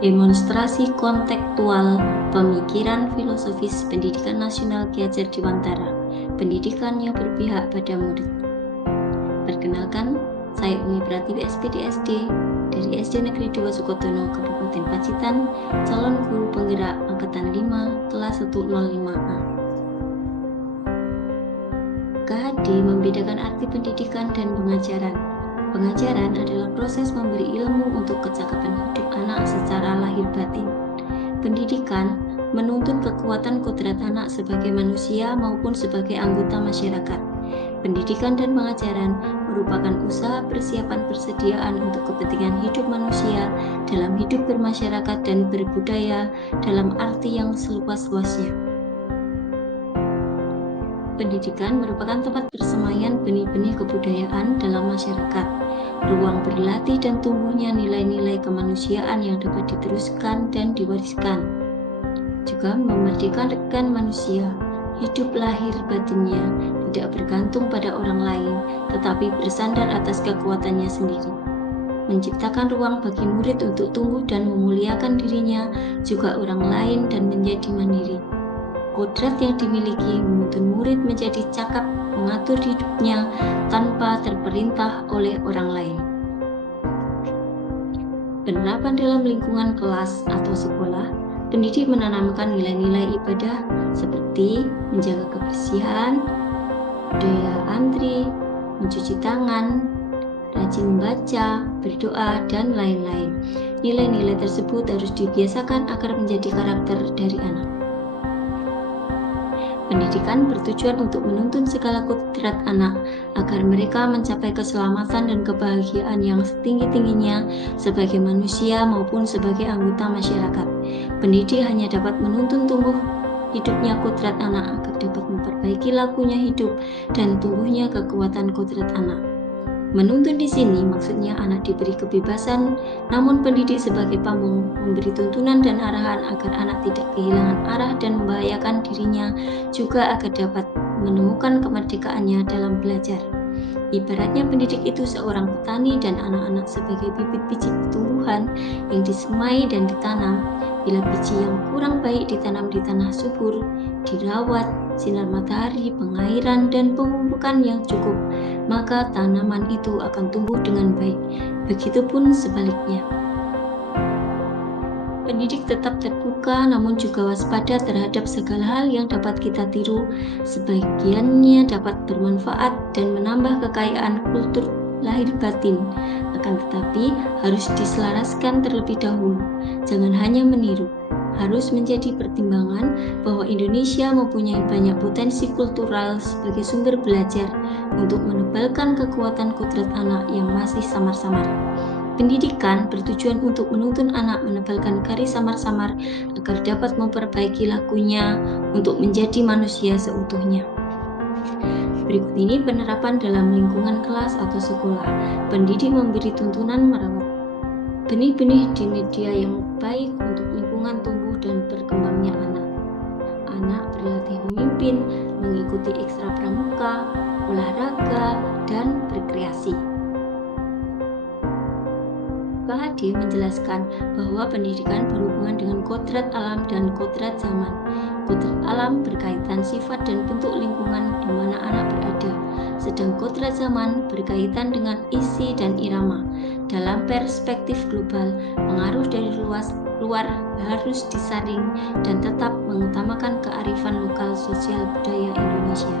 Demonstrasi kontekstual pemikiran filosofis pendidikan nasional Ki Hajar Dewantara, pendidikan yang berpihak pada murid. Perkenalkan, saya Umi Pratiwi SPD dari SD Negeri 2 Sukodono, Kabupaten Pacitan, calon guru penggerak Angkatan 5, kelas 105A. KHD membedakan arti pendidikan dan pengajaran. Pengajaran adalah proses memberi ilmu untuk kecakapan hidup anak secara lahir batin. Pendidikan menuntut kekuatan kodrat anak sebagai manusia maupun sebagai anggota masyarakat. Pendidikan dan pengajaran merupakan usaha persiapan persediaan untuk kepentingan hidup manusia dalam hidup bermasyarakat dan berbudaya dalam arti yang seluas-luasnya. Pendidikan merupakan tempat persemaian benih-benih kebudayaan dalam masyarakat, ruang berlatih dan tumbuhnya nilai-nilai kemanusiaan yang dapat diteruskan dan diwariskan. Juga memerdekakan manusia, hidup lahir batinnya tidak bergantung pada orang lain, tetapi bersandar atas kekuatannya sendiri. Menciptakan ruang bagi murid untuk tumbuh dan memuliakan dirinya, juga orang lain dan menjadi mandiri. Kodrat yang dimiliki menuntun murid menjadi cakap mengatur hidupnya tanpa terperintah oleh orang lain. Penerapan dalam lingkungan kelas atau sekolah, pendidik menanamkan nilai-nilai ibadah seperti menjaga kebersihan, budaya antri, mencuci tangan, rajin membaca, berdoa, dan lain-lain. Nilai-nilai tersebut harus dibiasakan agar menjadi karakter dari anak. Pendidikan bertujuan untuk menuntun segala kodrat anak agar mereka mencapai keselamatan dan kebahagiaan yang setinggi-tingginya sebagai manusia maupun sebagai anggota masyarakat. Pendidik hanya dapat menuntun tumbuh hidupnya kodrat anak agar dapat memperbaiki lakunya hidup dan tumbuhnya kekuatan kodrat anak. Menuntun di sini maksudnya anak diberi kebebasan, namun pendidik sebagai pamong memberi tuntunan dan arahan agar anak tidak kehilangan arah dan membahayakan dirinya, juga agar dapat menemukan kemerdekaannya dalam belajar. Ibaratnya pendidik itu seorang petani dan anak-anak sebagai bibit biji tumbuhan yang disemai dan ditanam. Bila biji yang kurang baik ditanam di tanah subur, dirawat, sinar matahari, pengairan, dan pemupukan yang cukup, maka tanaman itu akan tumbuh dengan baik. Begitupun sebaliknya. Pendidik tetap terbuka namun juga waspada terhadap segala hal yang dapat kita tiru, sebagiannya dapat bermanfaat dan menambah kekayaan kultur lahir batin, akan tetapi harus diselaraskan terlebih dahulu. Jangan hanya meniru, harus menjadi pertimbangan bahwa Indonesia mempunyai banyak potensi kultural sebagai sumber belajar untuk menebalkan kekuatan kodrat anak yang masih samar-samar. Pendidikan bertujuan untuk menuntun anak menebalkan garis samar-samar agar dapat memperbaiki lakunya untuk menjadi manusia seutuhnya. Berikut ini penerapan dalam lingkungan kelas atau sekolah. Pendidik memberi tuntunan merawat benih-benih di media yang baik untuk lingkungan tumbuh dan berkembangnya anak. Anak berlatih memimpin, mengikuti ekstra pramuka, olahraga, dan berkreasi. KHD menjelaskan bahwa pendidikan berhubungan dengan kodrat alam dan kodrat zaman. Kodrat alam berkaitan sifat dan bentuk lingkungan di mana anak berada, sedang kodrat zaman berkaitan dengan isi dan irama. Dalam perspektif global, pengaruh dari luar harus disaring dan tetap mengutamakan kearifan lokal sosial budaya Indonesia.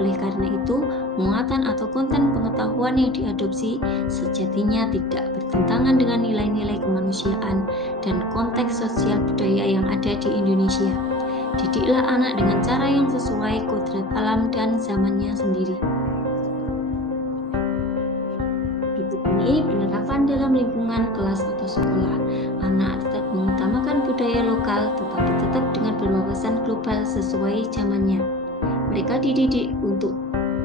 Oleh karena itu, muatan atau konten pengetahuan yang diadopsi sejatinya tidak bertentangan dengan nilai-nilai kemanusiaan dan konteks sosial budaya yang ada di Indonesia. Didiklah anak dengan cara yang sesuai kodrat alam dan zamannya sendiri. Berikut ini penerapan dalam lingkungan kelas atau sekolah. Anak tetap mengutamakan budaya lokal tetapi tetap dengan berwawasan global sesuai zamannya. Mereka dididik untuk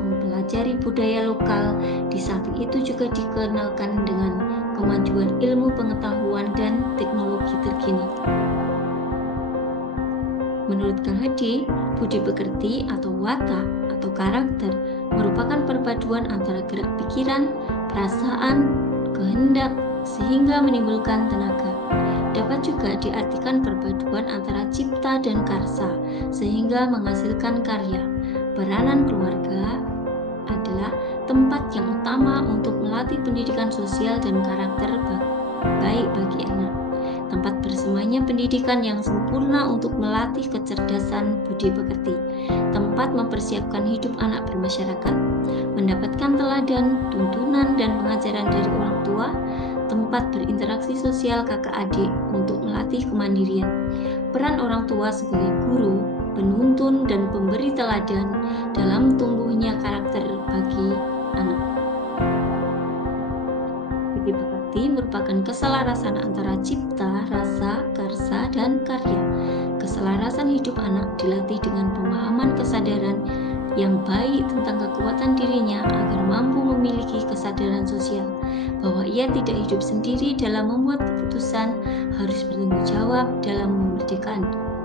mempelajari budaya lokal, di samping itu juga dikenalkan dengan kemajuan ilmu pengetahuan dan teknologi terkini. Menurut KHD, budi pekerti atau watak atau karakter merupakan perpaduan antara gerak pikiran, perasaan, kehendak, sehingga menimbulkan tenaga. Dapat Dapat juga diartikan perpaduan antara cipta dan karsa, sehingga menghasilkan karya. Peranan keluarga adalah tempat yang utama untuk melatih pendidikan sosial dan karakter baik bagi anak. Tempat bersemuanya pendidikan yang sempurna untuk melatih kecerdasan budi pekerti. Tempat mempersiapkan hidup anak bermasyarakat, mendapatkan teladan, tuntunan, dan pengajaran dari orang tua. Tempat berinteraksi sosial kakak adik untuk melatih kemandirian. Peran orang tua sebagai guru, penuntun, dan pemberi teladan dalam tumbuhnya karakter bagi anak. Budi pekerti merupakan keselarasan antara cipta, rasa, karsa, dan karya. Keselarasan hidup anak dilatih dengan pemahaman kesadaran yang baik tentang kekuatan dirinya agar mampu memiliki kesadaran sosial, bahwa ia tidak hidup sendiri dalam membuat keputusan, harus bertanggung jawab dalam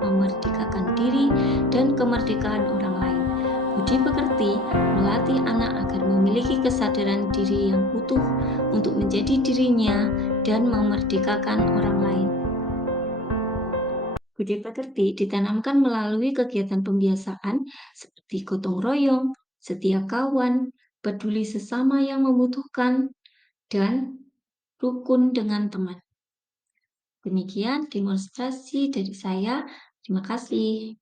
memerdekakan diri dan kemerdekaan orang lain. Budi pekerti melatih anak agar memiliki kesadaran diri yang utuh untuk menjadi dirinya dan memerdekakan orang lain. Budi pekerti ditanamkan melalui kegiatan pembiasaan seperti gotong royong, setia kawan, peduli sesama yang membutuhkan, dan rukun dengan teman. Demikian demonstrasi dari saya. Terima kasih.